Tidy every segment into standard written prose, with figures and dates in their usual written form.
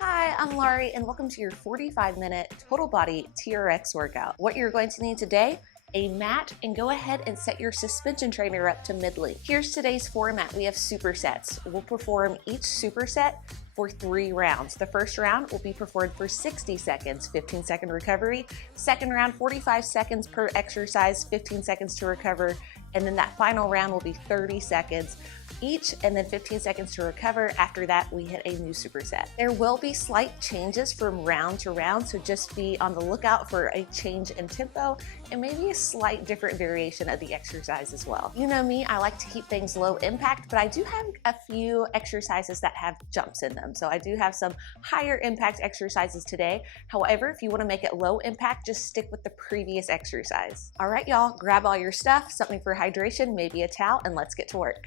Hi, I'm Larie, and welcome to your 45-minute total body TRX workout. What you're going to need today: a mat, and go ahead and set your suspension trainer up to mid-length. Here's today's format. We have supersets. We'll perform each superset for 3 rounds. The first round will be performed for 60 seconds, 15-second recovery. Second round, 45 seconds per exercise, 15 seconds to recover. And then that final round will be 30 seconds each, and then 15 seconds to recover. After that, we hit a new superset. There will be slight changes from round to round, so just be on the lookout for a change in tempo and maybe a slight different variation of the exercise as well. You know me, I like to keep things low impact, but I do have a few exercises that have jumps in them. So I do have some higher impact exercises today. However, if you want to make it low impact, just stick with the previous exercise. All right, y'all, grab all your stuff, something for hydration, maybe a towel, and let's get to work.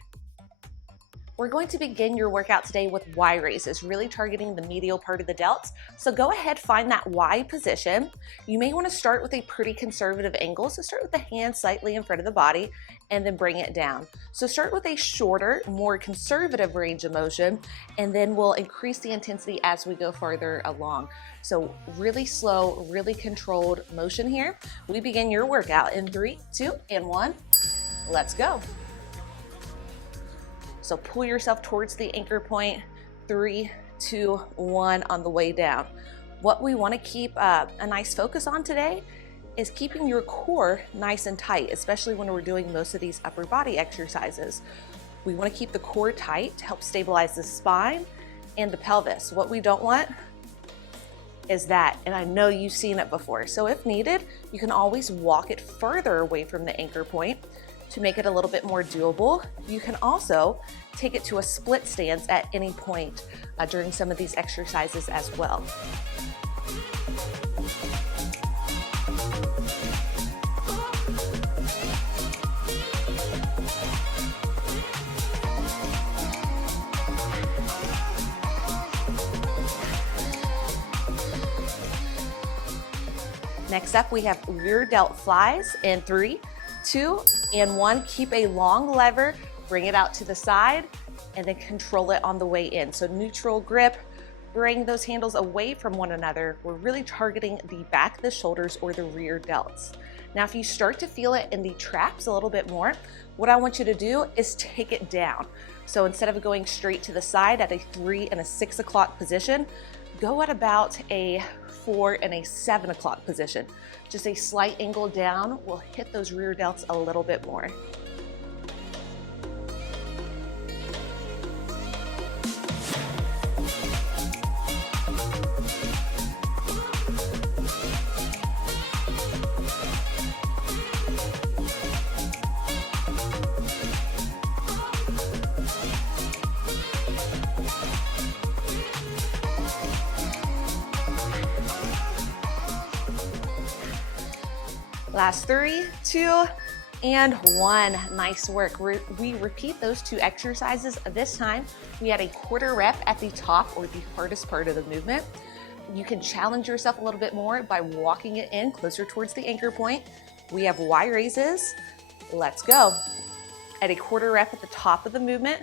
We're going to begin your workout today with Y raises, really targeting the medial part of the delts. So go ahead, find that Y position. You may want to start with a pretty conservative angle. So start with the hand slightly in front of the body and then bring it down. So start with a shorter, more conservative range of motion, and then we'll increase the intensity as we go farther along. So really slow, really controlled motion here. We begin your workout in 3, 2, and 1. Let's go. So pull yourself towards the anchor point, 3, 2, 1 on the way down. What we want to keep a nice focus on today is keeping your core nice and tight, especially when we're doing most of these upper body exercises. We want to keep the core tight to help stabilize the spine and the pelvis. What we don't want is that, and I know you've seen it before, so if needed, you can always walk it further away from the anchor point to make it a little bit more doable. You can also take it to a split stance at any point during some of these exercises as well. Next up, we have rear delt flies in 3, 2, and 1. Keep a long lever, bring it out to the side, and then control it on the way in. So neutral grip, bring those handles away from one another. We're really targeting the back of the shoulders or the rear delts. Now, if you start to feel it in the traps a little bit more, what I want you to do is take it down. So instead of going straight to the side at a 3 and a 6 o'clock position, go at about a 4 and a 7 o'clock position. Just a slight angle down will hit those rear delts a little bit more. Last 3, 2, and 1. Nice work. We repeat those 2 exercises. This time, we had a quarter rep at the top or the hardest part of the movement. You can challenge yourself a little bit more by walking it in closer towards the anchor point. We have Y raises. Let's go. At a quarter rep at the top of the movement,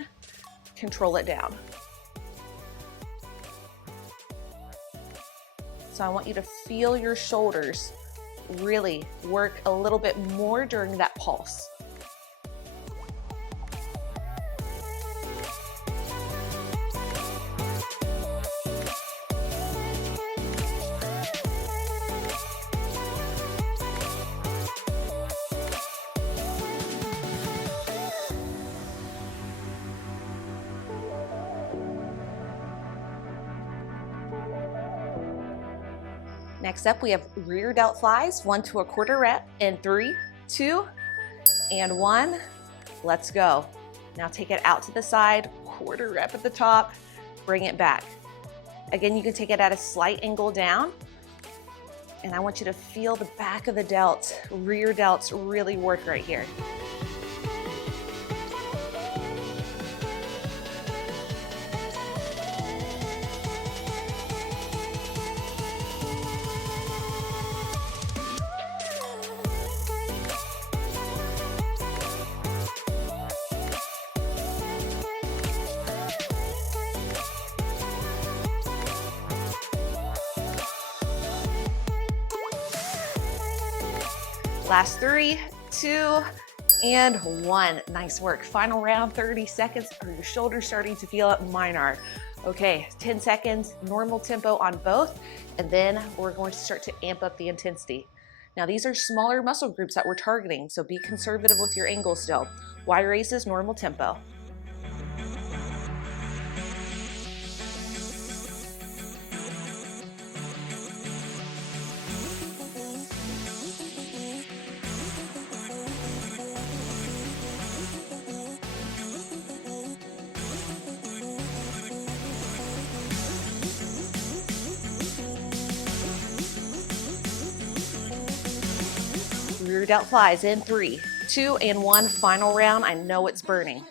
control it down. So I want you to feel your shoulders really work a little bit more during that pulse. Next up, we have rear delt flies, 1 to a quarter rep in 3, 2, and 1. Let's go. Now take it out to the side, quarter rep at the top, bring it back. Again, you can take it at a slight angle down, and I want you to feel the back of the delts, rear delts really work right here. Last 3, 2, and 1. Nice work. Final round, 30 seconds. Are your shoulders starting to feel it? Mine are. Okay, 10 seconds, normal tempo on both, and then we're going to start to amp up the intensity. Now these are smaller muscle groups that we're targeting, so be conservative with your angle still. Y raises, normal tempo. Rear delt flies in 3, 2, and 1. Final round. I know it's burning.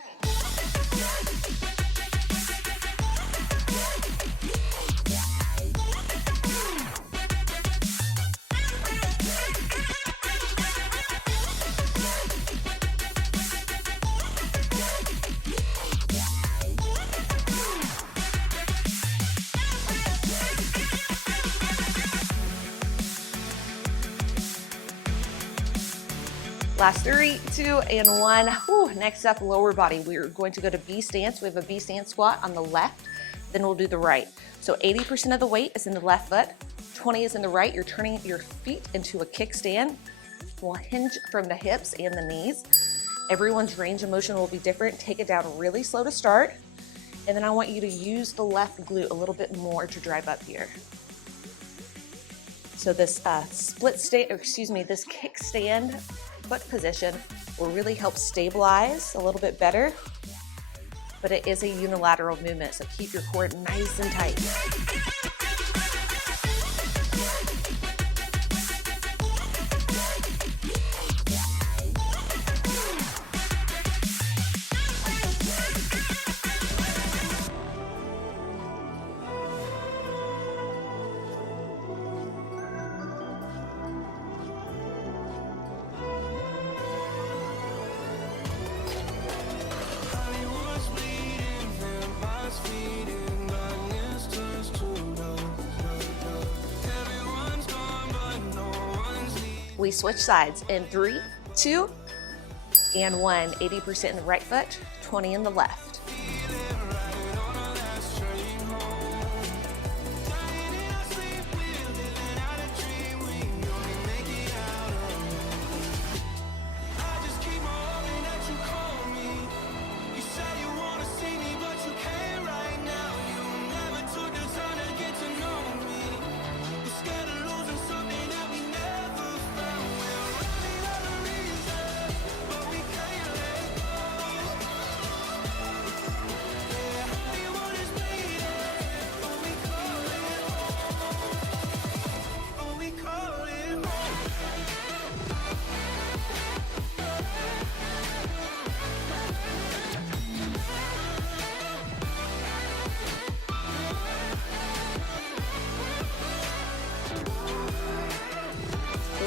Last 3, 2, and 1. Whew. Next up, lower body. We're going to go to B stance. We have a B stance squat on the left, then we'll do the right. So 80% of the weight is in the left foot, 20 is in the right. You're turning your feet into a kickstand. We'll hinge from the hips and the knees. Everyone's range of motion will be different. Take it down really slow to start. And then I want you to use the left glute a little bit more to drive up here. So this this kickstand foot position will really help stabilize a little bit better, but it is a unilateral movement, so keep your core nice and tight. We switch sides in 3, 2, and 1. 80% in the right foot, 20 in the left.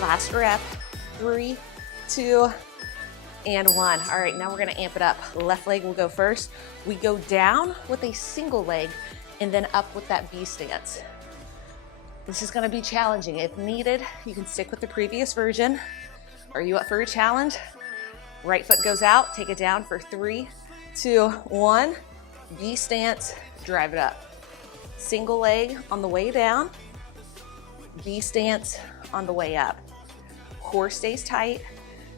Last rep, 3, 2, and 1. All right, now we're gonna amp it up. Left leg will go first. We go down with a single leg and then up with that B stance. This is gonna be challenging. If needed, you can stick with the previous version. Are you up for a challenge? Right foot goes out, take it down for 3, 2, 1. B stance, drive it up. Single leg on the way down, B stance on the way up. Core stays tight,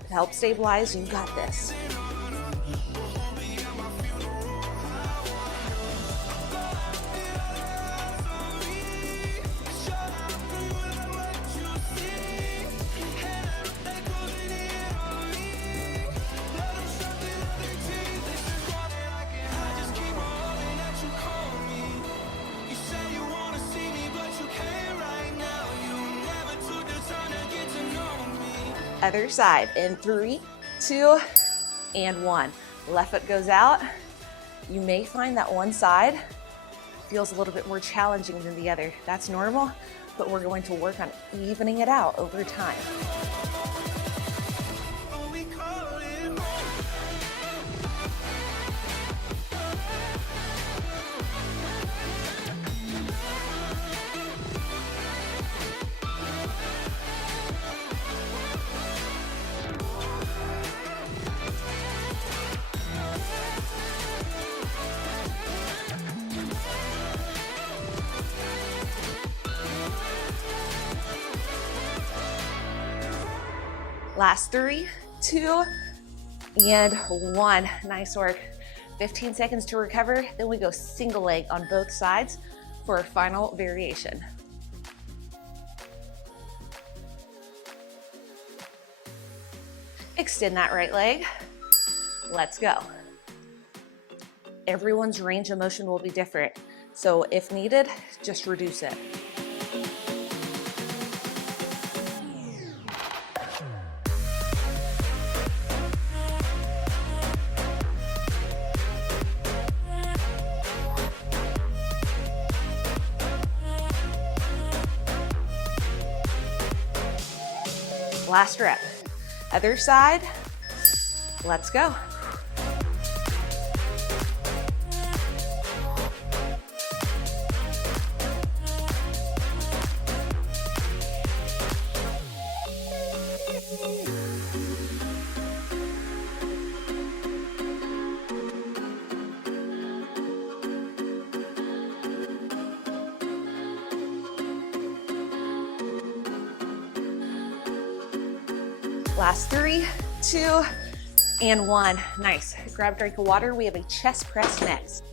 help stabilize, you got this. Other side in 3, 2, and 1. Left foot goes out. You may find that one side feels a little bit more challenging than the other. That's normal, but we're going to work on evening it out over time. Last 3, 2, and 1. Nice work. 15 seconds to recover. Then we go single leg on both sides for our final variation. Extend that right leg. Let's go. Everyone's range of motion will be different, so if needed, just reduce it. Last rep. Other side. Let's go. Last 3, 2, and 1. Nice. Grab a drink of water. We have a chest press next.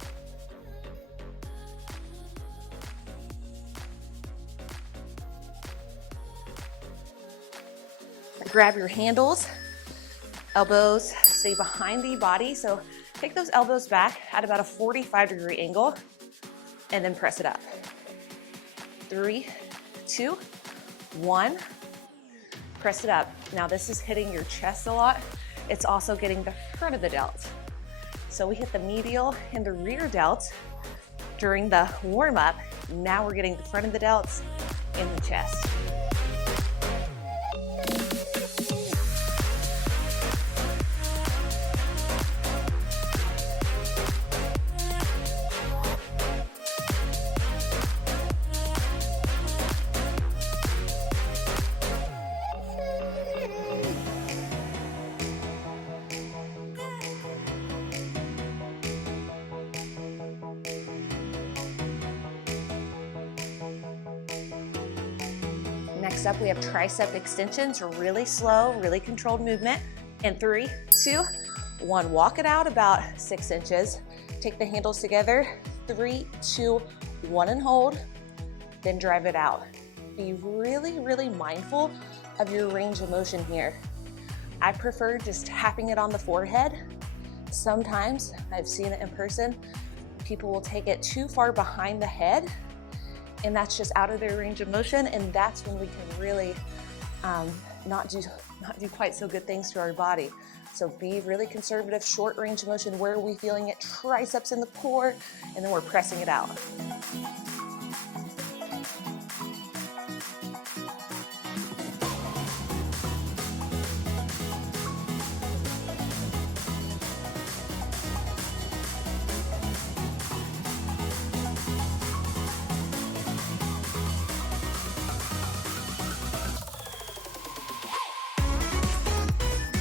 Grab your handles. Elbows stay behind the body. So take those elbows back at about a 45-degree angle and then press it up. 3, 2, 1. Press it up. Now this is hitting your chest a lot. It's also getting the front of the delt. So we hit the medial and the rear delts during the warm up. Now we're getting the front of the delts and the chest. Next up, we have tricep extensions, really slow, really controlled movement. In 3, 2, 1, walk it out about 6 inches. Take the handles together, 3, 2, 1, and hold, then drive it out. Be really, really mindful of your range of motion here. I prefer just tapping it on the forehead. Sometimes, I've seen it in person, people will take it too far behind the head, and that's just out of their range of motion, and that's when we can really not do quite so good things to our body. So be really conservative, short range of motion. Where are we feeling it? Triceps in the core, and then we're pressing it out.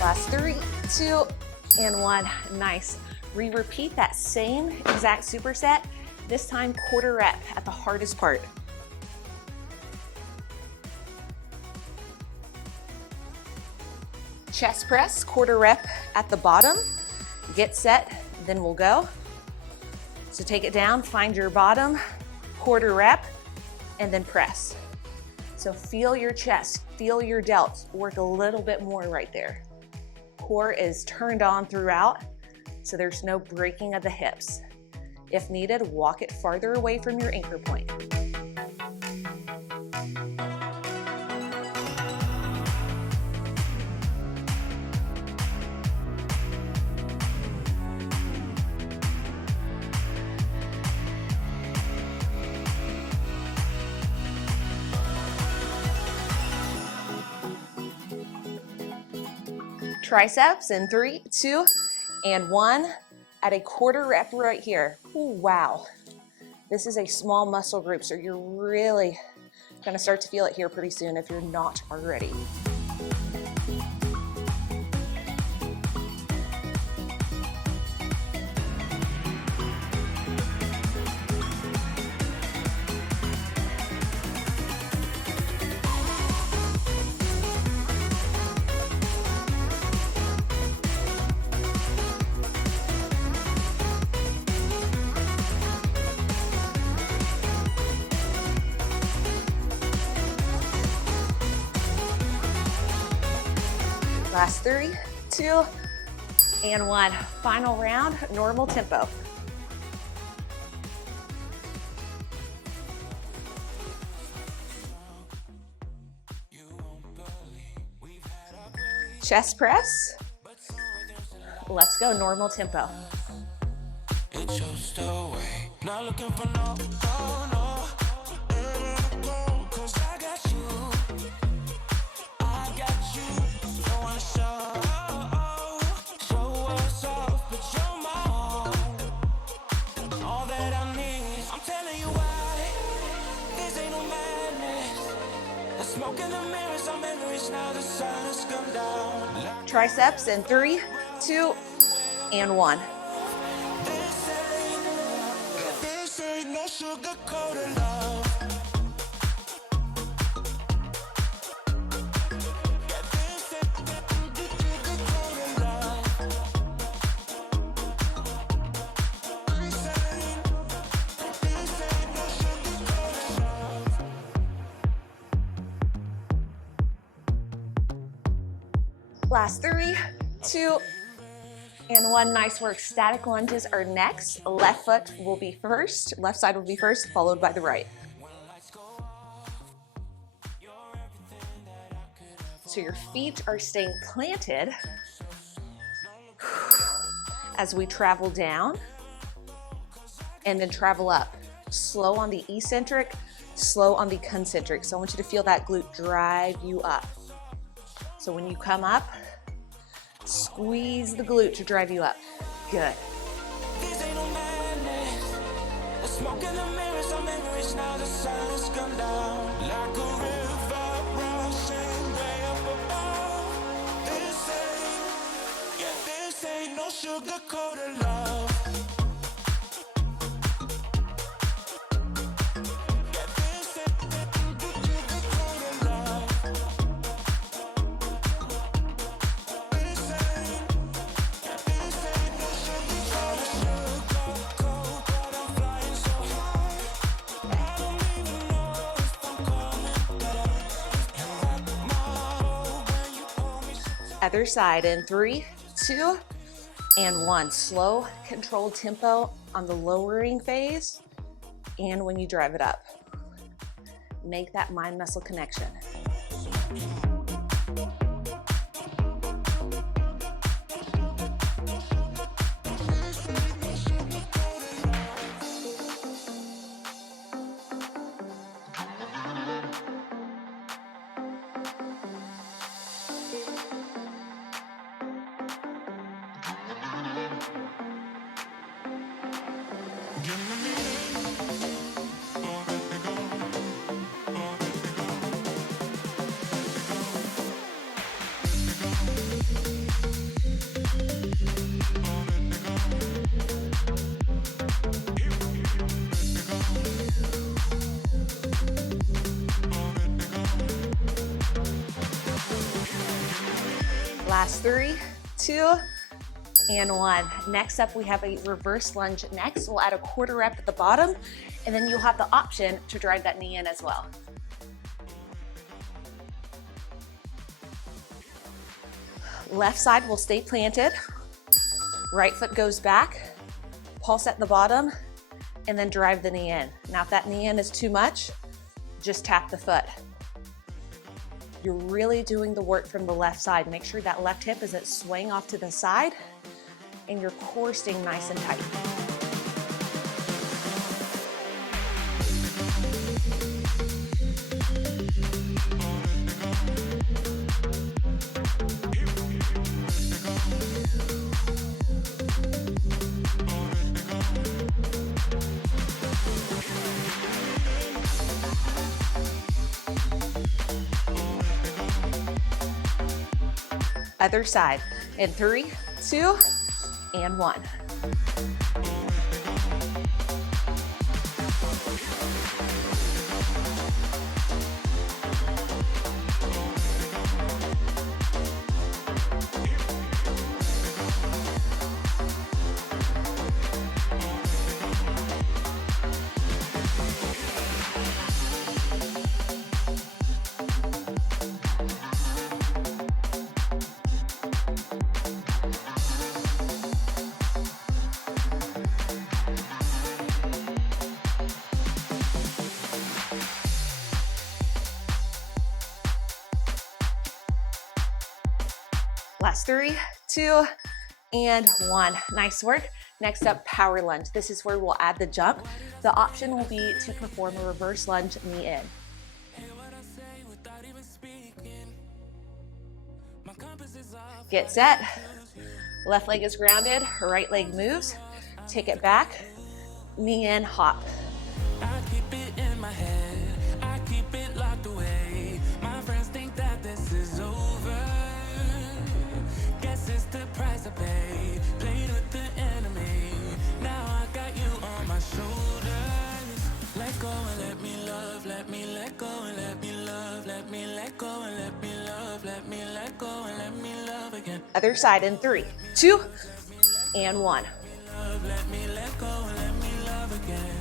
Last 3, 2, and 1. Nice. We repeat that same exact superset, this time quarter rep at the hardest part. Chest press, quarter rep at the bottom. Get set, then we'll go. So take it down, find your bottom, quarter rep, and then press. So feel your chest, feel your delts, work a little bit more right there. Core is turned on throughout, so there's no breaking of the hips. If needed, walk it farther away from your anchor point. Triceps in 3, 2, and 1 at a quarter rep right here. Ooh, wow. This is a small muscle group, so you're really gonna start to feel it here pretty soon if you're not already. Last 3, 2, and 1. Final round, normal tempo. Chest press. Let's go, normal tempo. It's just a way. Not looking for no. Cause I got you. I got you. Don't wanna show us off, but you're my all that I need. I'm telling you why. This ain't no madness. The smoke in the mirrors, our memories now. The sun has come down. Triceps in 3, 2, and 1. This ain't no sugar-coated love. This ain't sugar-coated love. This ain't no sugar-coated love. Last 3, 2, and 1. Nice work. Static lunges are next. Left foot will be first. Left side will be first, followed by the right. So your feet are staying planted as we travel down and then travel up. Slow on the eccentric, slow on the concentric. So I want you to feel that glute drive you up. So when you come up, squeeze the glute to drive you up. Good. This ain't no madness. The smoke in the mirrors, our memories now. The sun has come down like a river rushing way up above. This ain't no sugar-coated love. Yeah, this ain't sugar-coated love. This ain't no sugar-coated, but I'm flying so high. I don't even know if I'm coming back. You rock my world when you hold me so tight. Other side in 3, 2, and 1. Slow, controlled tempo on the lowering phase and when you drive it up. Make that mind-muscle connection. Last 3, 2, and 1. Next up, we have a reverse lunge next. We'll add a quarter rep at the bottom, and then you'll have the option to drive that knee in as well. Left side will stay planted. Right foot goes back, pulse at the bottom, and then drive the knee in. Now, if that knee in is too much, just tap the foot. You're really doing the work from the left side. Make sure that left hip isn't swaying off to the side and your core staying nice and tight. Other side in 3, 2, and 1. Last 3, 2, and 1. Nice work. Next up, power lunge. This is where we'll add the jump. The option will be to perform a reverse lunge, knee in. Get set. Left leg is grounded, right leg moves. Take it back, knee in, hop. I keep it in my head, I keep it locked away. My friends think that this is over. Guess it's the price I pay. Played with the enemy. Now I got you on my shoulders. Let go and let me love. Let me let go and let me love. Let me let go and let me love. Let me let go and let me love again. Other side in 3, 2, and 1. Let me let go and let me love again.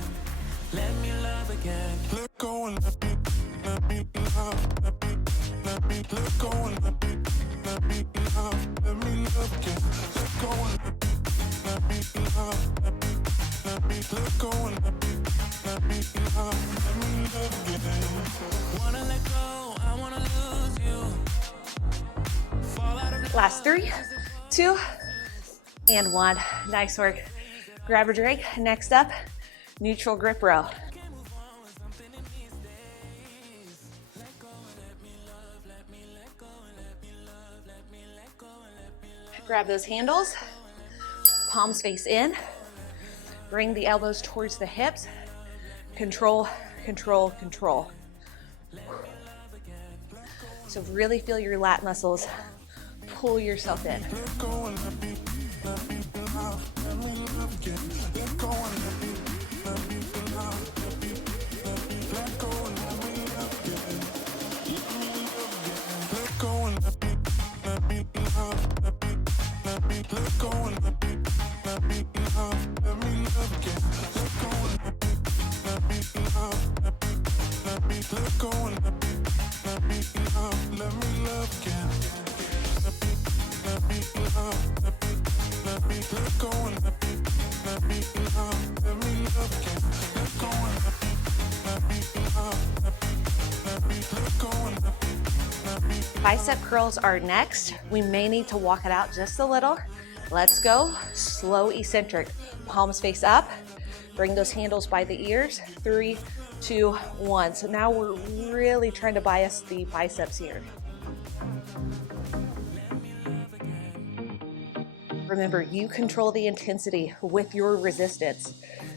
Let me love again. Let go and let me love. Let me let go and let me love. Let me love again. Let go and let me love. Let me let go and let me love. Let me love again. Wanna let go, I wanna lose you. Fall out of Last 3, 2, and 1. Nice work. Grab a drink. Next up, neutral grip row. Grab those handles, palms face in, bring the elbows towards the hips, control, control, control. So really feel your lat muscles, pull yourself in. Bicep curls are next. We may need to walk it out just a little. Let's go. Slow eccentric. Palms face up. Bring those handles by the ears. 3, 2, 1. So now we're really trying to bias the biceps here. Remember, you control the intensity with your resistance.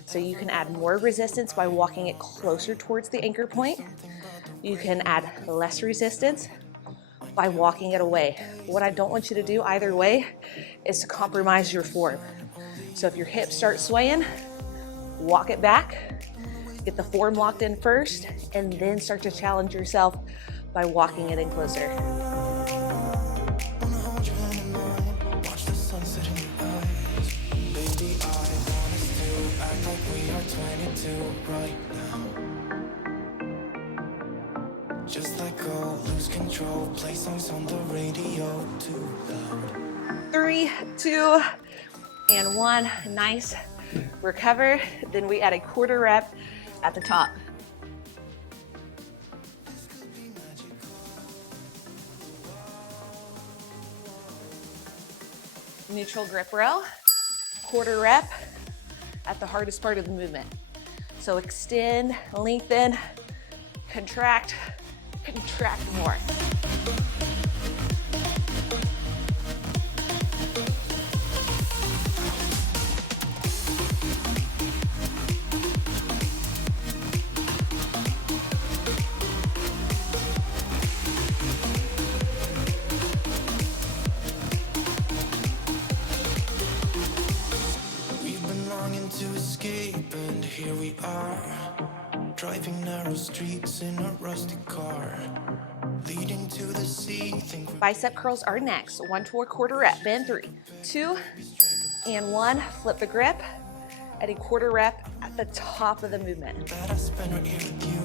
So you can add more resistance by walking it closer towards the anchor point. You can add less resistance by walking it away. What I don't want you to do either way is to compromise your form. So if your hips start swaying, walk it back, get the form locked in first, and then start to challenge yourself by walking it in closer. Just let go, lose control, play songs on the radio too loud. 3, 2, and 1. Nice. Recover. Then we add a quarter rep at the top. Neutral grip row. Quarter rep at the hardest part of the movement. So extend, lengthen, contract, contract more. We've been longing to escape, and here we are, driving narrow streets in a rusty car, leading to the sea. Bicep curls are next. 1 to a quarter rep. Bend 3, 2, and 1. Flip the grip at a quarter rep at the top of the movement. That I spend right here with you.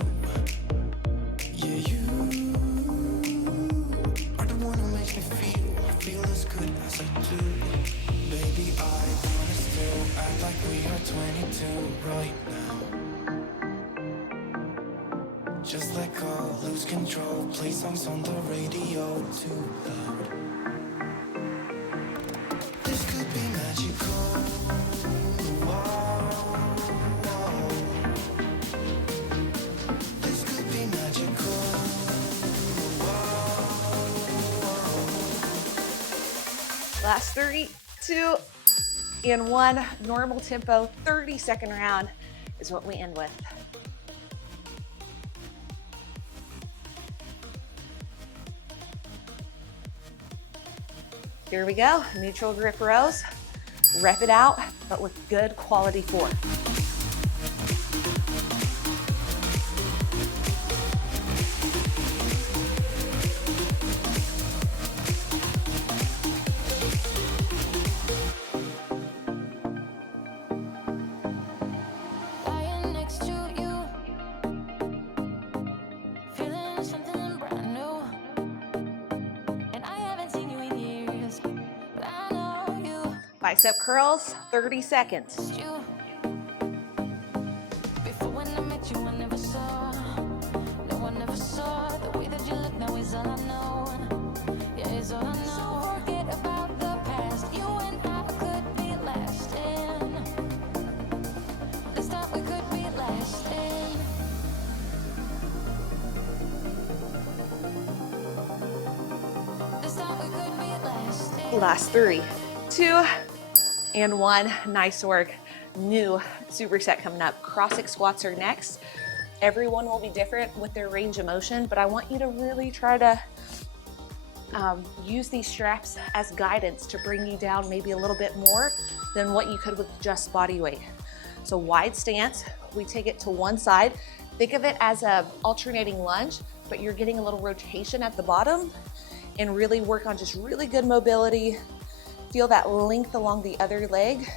Yeah, you are the one who makes me feel as good as I do. Baby, I wanna still act like we are 22 right now. Just let go, lose control, play songs on the radio too loud. Last 3, 2, and 1. Normal tempo, 30-second round is what we end with. Here we go, neutral grip rows. Rep it out, but with good quality form. Bicep curls, 30 seconds. Last 3, 2, and 1. Nice work. New superset coming up. Cross-leg squats are next. Everyone will be different with their range of motion, but I want you to really try to use these straps as guidance to bring you down maybe a little bit more than what you could with just body weight. So wide stance, we take it to one side. Think of it as a alternating lunge, but you're getting a little rotation at the bottom, and really work on just really good mobility. Feel that length along the other leg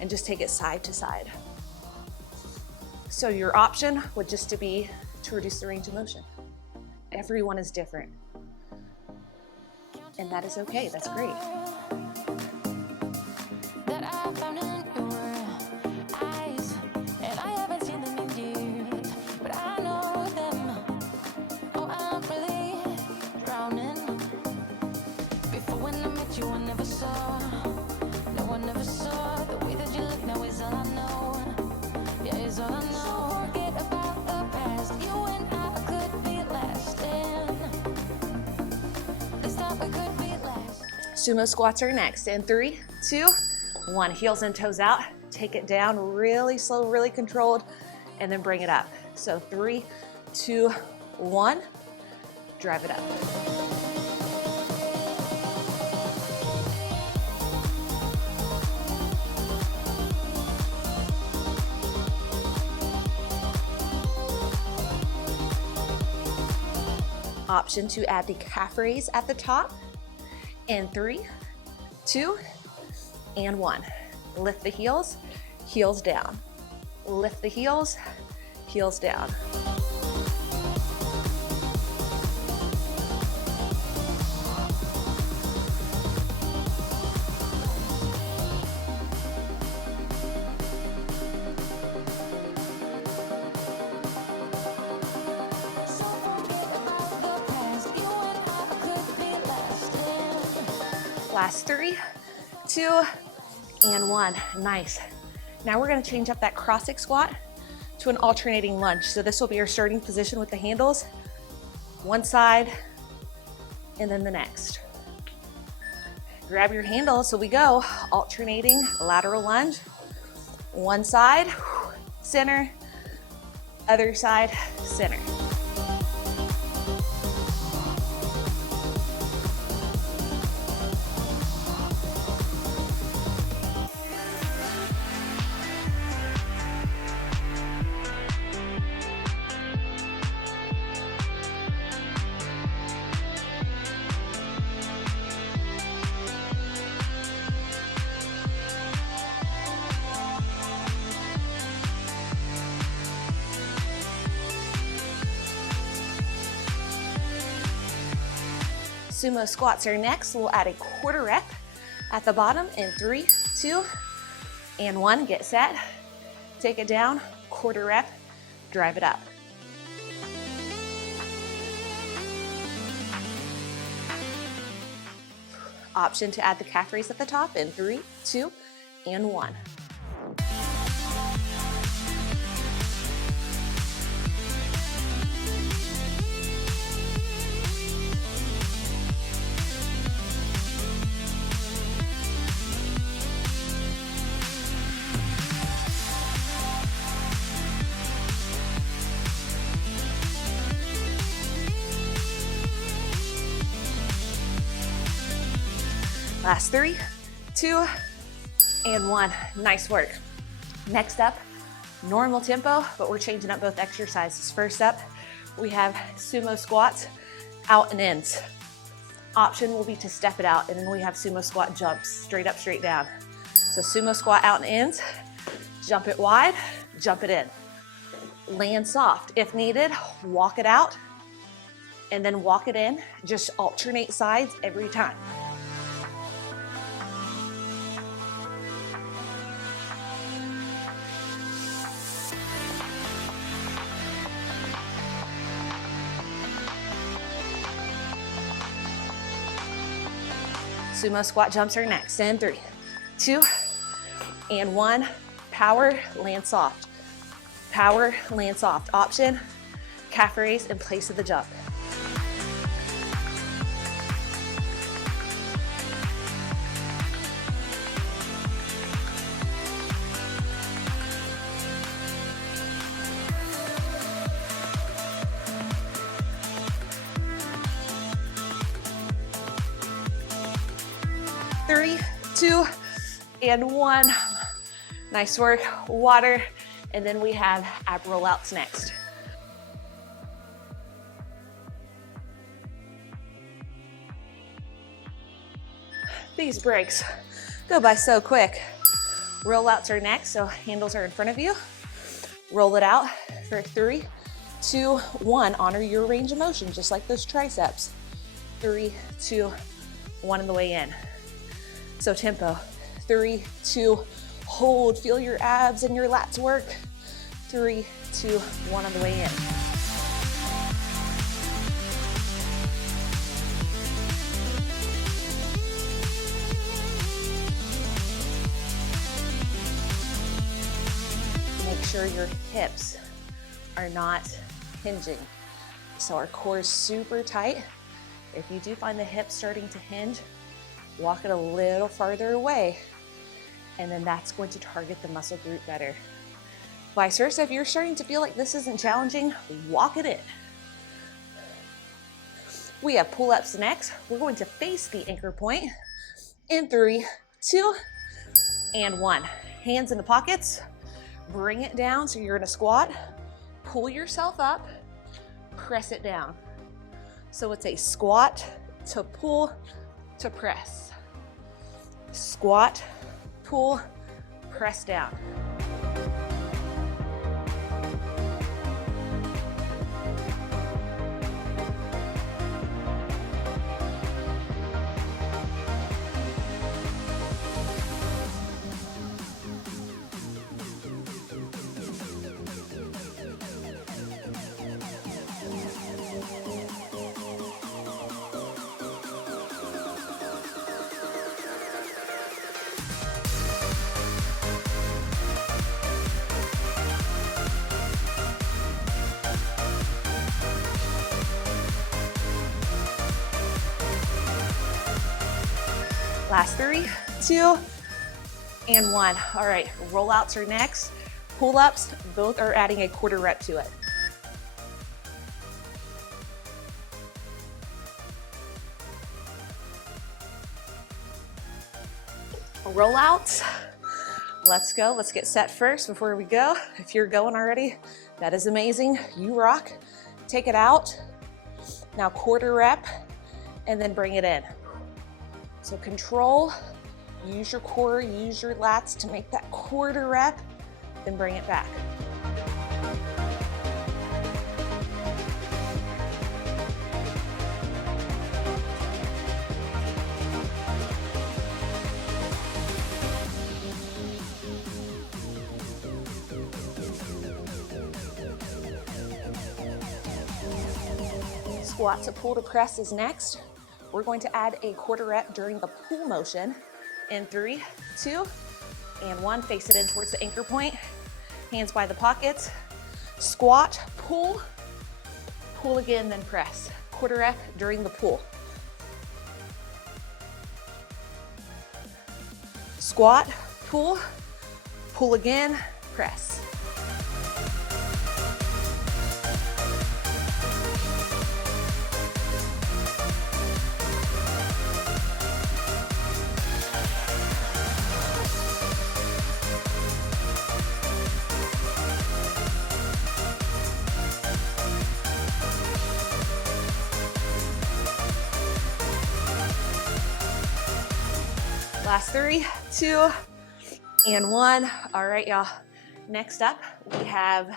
and just take it side to side. So your option would just to be to reduce the range of motion. Everyone is different. And that is okay, that's great. Sumo squats are next. In 3, 2, 1. Heels and toes out. Take it down really slow, really controlled, and then bring it up. So 3, 2, 1. Drive it up. Option to add the calf raise at the top. In 3, 2, and 1. Lift the heels, heels down. Lift the heels, heels down. Last 3, 2, and 1. Nice. Now we're going to change up that cross-leg squat to an alternating lunge. So this will be our starting position with the handles. One side, and then the next. Grab your handles, so we go. Alternating lateral lunge. One side, center. Other side, center. Sumo squats are next. We'll add a quarter rep at the bottom in 3, 2, and 1. Get set. Take it down, quarter rep, drive it up. Option to add the calf raise at the top in 3, 2, and 1. Last 3, 2, and 1. Nice work. Next up, normal tempo, but we're changing up both exercises. First up, we have sumo squats, out and ins. Option will be to step it out, and then we have sumo squat jumps, straight up, straight down. So sumo squat out and ins, jump it wide, jump it in. Land soft. If needed, walk it out, and then walk it in. Just alternate sides every time. Sumo squat jumps are next. In 3, 2, and 1. Power, land soft. Power, land soft. Option, calf raise in place of the jump. Three, 2, and 1. Nice work. Water, and then we have ab rollouts next. These breaks go by so quick. Rollouts are next, so handles are in front of you. Roll it out for 3, 2, 1. Honor your range of motion, just like those triceps. 3, 2, 1 on the way in. So tempo, 3, 2, hold, feel your abs and your lats work. 3, 2, 1 on the way in. Make sure your hips are not hinging. So our core is super tight. If you do find the hips starting to hinge, walk it a little farther away, and then that's going to target the muscle group better. Vice versa, if you're starting to feel like this isn't challenging, walk it in. We have pull-ups next. We're going to face the anchor point in 3, 2, and 1. Hands in the pockets, bring it down so you're in a squat, pull yourself up, press it down. So it's a squat to pull to press. Squat, pull, press down. Last 3, 2, and 1. All right, rollouts are next. Pull-ups, both are adding a quarter rep to it. Rollouts, let's go. Let's get set first before we go. If you're going already, that is amazing. You rock. Take it out. Now quarter rep, and then bring it in. So control, use your core, use your lats to make that quarter rep, then bring it back. Squat to pull to press is next. We're going to add a quarter rep during the pull motion in 3, 2, and 1. Face it in towards the anchor point. Hands by the pockets. Squat, pull, pull again, then press. Quarter rep during the pull. Squat, pull, pull again, press. Last 3, 2, and 1. All right, y'all. Next up, we have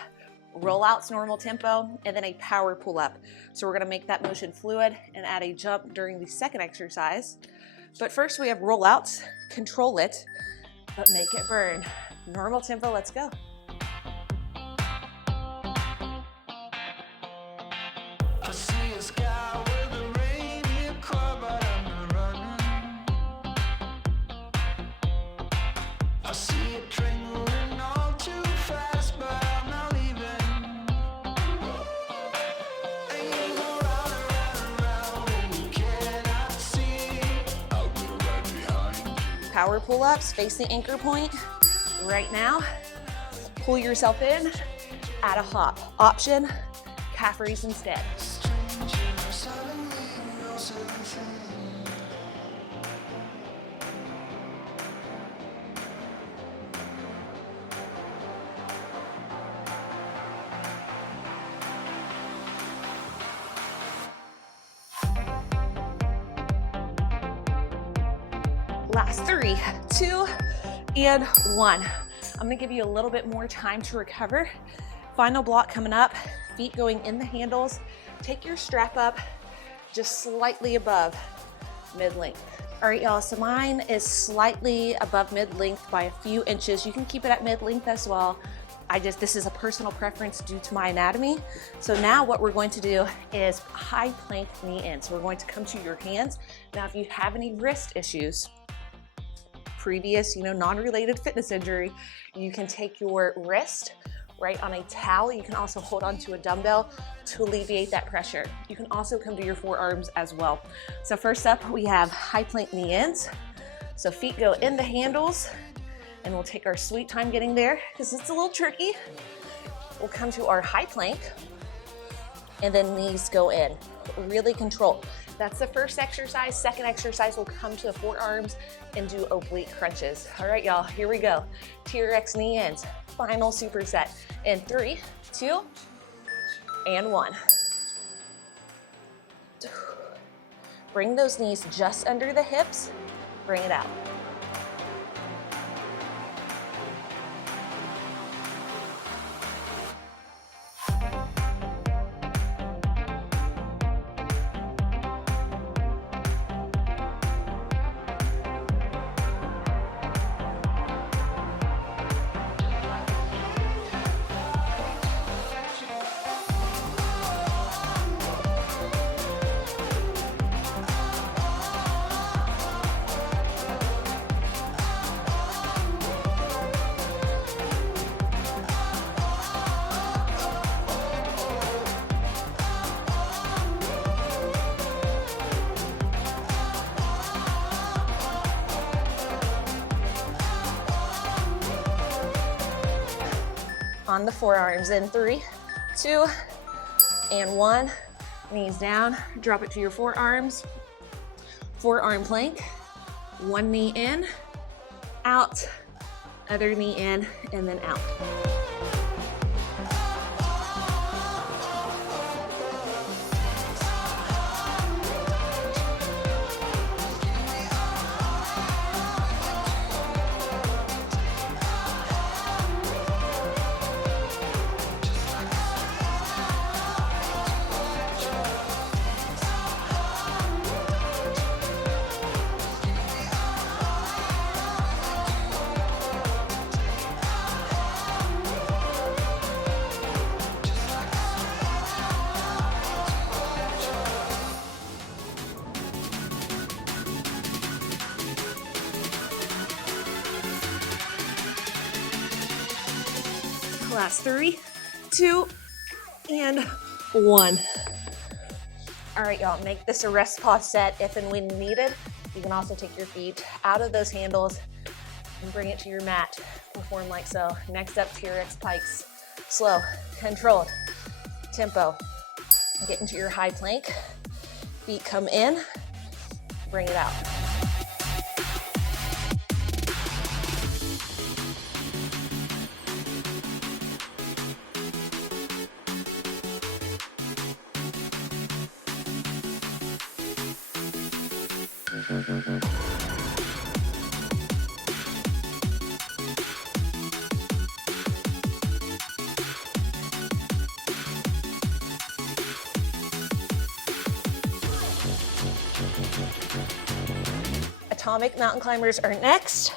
rollouts, normal tempo, and then a power pull up. So we're gonna make that motion fluid and add a jump during the second exercise. But first we have rollouts, control it, but make it burn. Normal tempo, let's go. I see a sky with a rainy cloud, but I'm not running. I see it trailing all too fast, but I'm not leaving. And you go round and round and round, and you cannot see. I'll be right behind you. Power pull ups, face the anchor point. Right now, pull yourself in, add a hop. Option, calf raise instead. Last 3, 2, and 1. I'm gonna give you a little bit more time to recover. Final block coming up, feet going in the handles. Take your strap up just slightly above mid-length. All right, y'all, so mine is slightly above mid-length by a few inches. You can keep it at mid-length as well. This is a personal preference due to my anatomy. So now what we're going to do is high plank knee in. So we're going to come to your hands. Now, if you have any wrist issues, previous, non-related fitness injury, you can take your wrist right on a towel. You can also hold onto a dumbbell to alleviate that pressure. You can also come to your forearms as well. So first up, we have high plank knee ins. So feet go in the handles, and we'll take our sweet time getting there because it's a little tricky. We'll come to our high plank, and then knees go in. Really control. That's the first exercise. Second exercise, we'll come to the forearms and do oblique crunches. All right, y'all, here we go. TRX knee ins, final superset in 3, 2, and 1. Bring those knees just under the hips, bring it out. On the forearms in 3, 2, and 1. Knees down, drop it to your forearms. Forearm plank, one knee in, out, other knee in, and then out. Last 3, 2, and 1. All right, y'all, make this a rest pause set if and when needed. You can also take your feet out of those handles and bring it to your mat. Perform like so. Next up, TRX pikes. Slow, controlled, tempo. Get into your high plank. Feet come in, bring it out. atomic mountain climbers are next.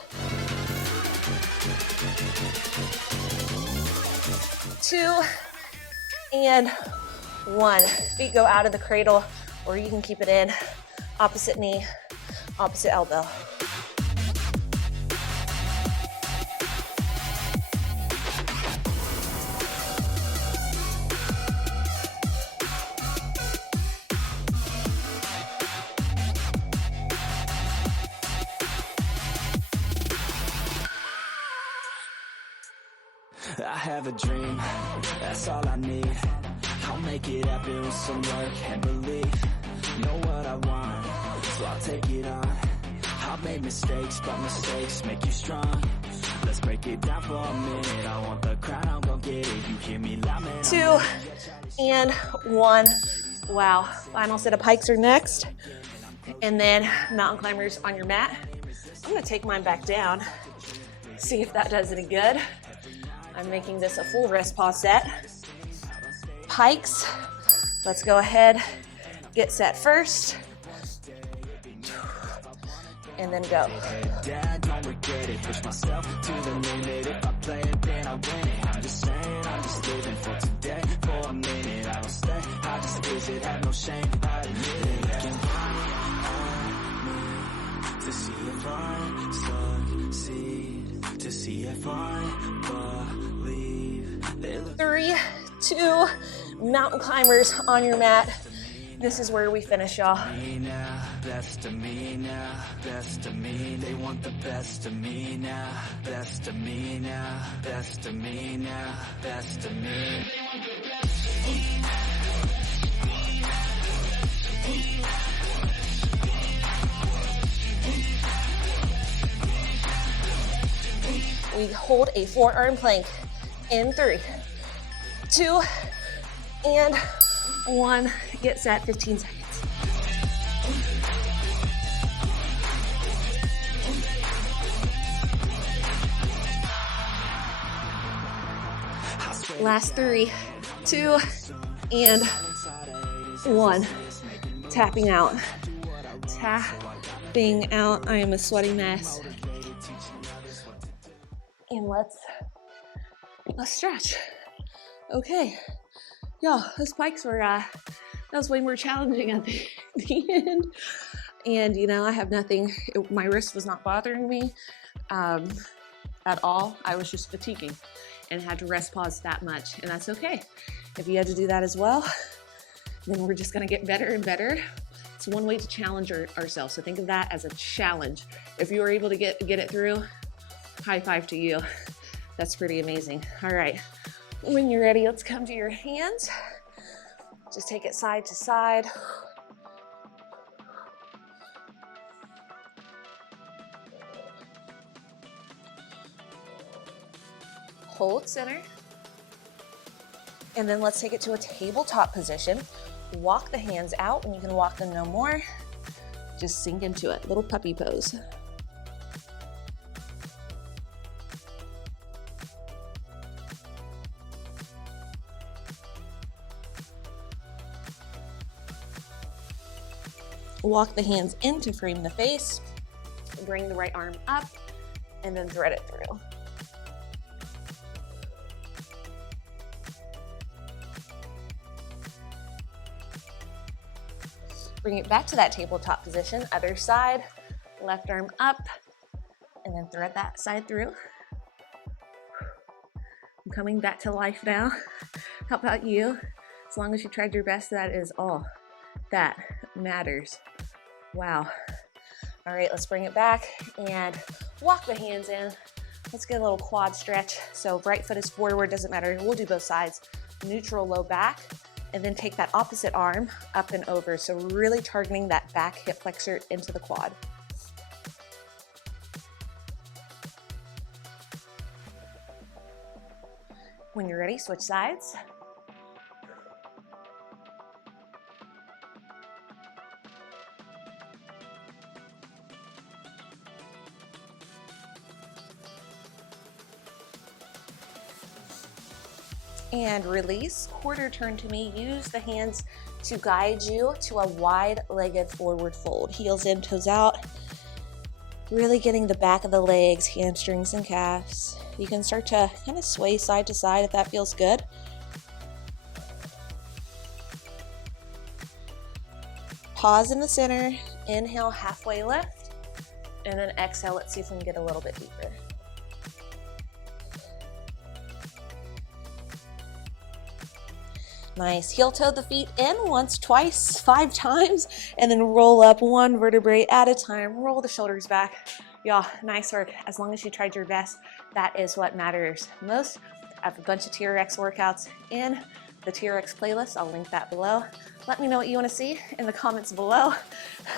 2 and 1. Feet go out of the cradle, or you can keep it in. Opposite knee, opposite elbow. I have a dream, that's all I need. I'll make it happen with some work and belief. Know what I want, so I'll take it on. I've made mistakes, but mistakes make you strong. Let's break it down for a minute. I want the crown, I'm gonna get it. You hear me loud, man. 2 and 1. Wow. Final set of pikes are next. And then mountain climbers on your mat. I'm gonna take mine back down, see if that does any good. I'm making this a full rest pause set. Pikes, let's go ahead, get set first, and then go. Dad, don't regret it. Push myself to the limit. If I play it, then I win it. I'm just saying, I'm just living for today. For a minute, I don't stay. I just visit, have no shame. I admit it. Looking on me to see if I succeed, to see if I believe. 3, 2, mountain climbers on your mat. This is where we finish, y'all. Best of me now, best of me. They want the best of me now, best of me now, best of me now, best of me. We hold a forearm plank in 3, 2, and 1. Get set, 15 seconds. Last 3, 2, and 1. Tapping out. Tapping out. I am a sweaty mess. And let's stretch. Okay. Y'all, those pikes were, that was way more challenging at the end. And, you know, I have nothing, my wrist was not bothering me at all. I was just fatiguing and had to rest pause that much, and that's okay. If you had to do that as well, then we're just gonna get better and better. It's one way to challenge ourselves, so think of that as a challenge. If you were able to get it through, high five to you. That's pretty amazing. All right, when you're ready, let's come to your hands. Just take it side to side. Hold center. And then let's take it to a tabletop position. Walk the hands out, and you can walk them no more. Just sink into it, little puppy pose. Walk the hands in to frame the face. Bring the right arm up, and then thread it through. Bring it back to that tabletop position, other side, left arm up, and then thread that side through. I'm coming back to life now. How about you? As long as you tried your best, that is all that matters. Wow. All right, let's bring it back and walk the hands in. Let's get a little quad stretch. So right foot is forward, doesn't matter. We'll do both sides. Neutral low back, and then take that opposite arm up and over. So really targeting that back hip flexor into the quad. When you're ready, switch sides. And release, quarter turn to me. Use the hands to guide you to a wide-legged forward fold. Heels in, toes out. Really getting the back of the legs, hamstrings, and calves. You can start to kind of sway side to side if that feels good. Pause in the center, inhale, halfway lift, and then exhale. Let's see if we can get a little bit deeper. Nice. Heel toe the feet in once, twice, 5 times, and then roll up one vertebrae at a time. Roll the shoulders back. Y'all, nice work. As long as you tried your best, that is what matters most. I have a bunch of TRX workouts in the TRX playlist. I'll link that below. Let me know what you want to see in the comments below.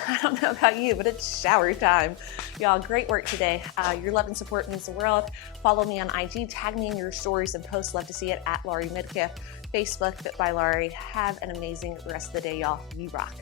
I don't know about you, but it's shower time. Y'all, great work today. Your love and support means the world. Follow me on IG, tag me in your stories and posts. Love to see it at Larie Midkiff, Facebook, Fit by Larie. Have an amazing rest of the day, y'all. You rock.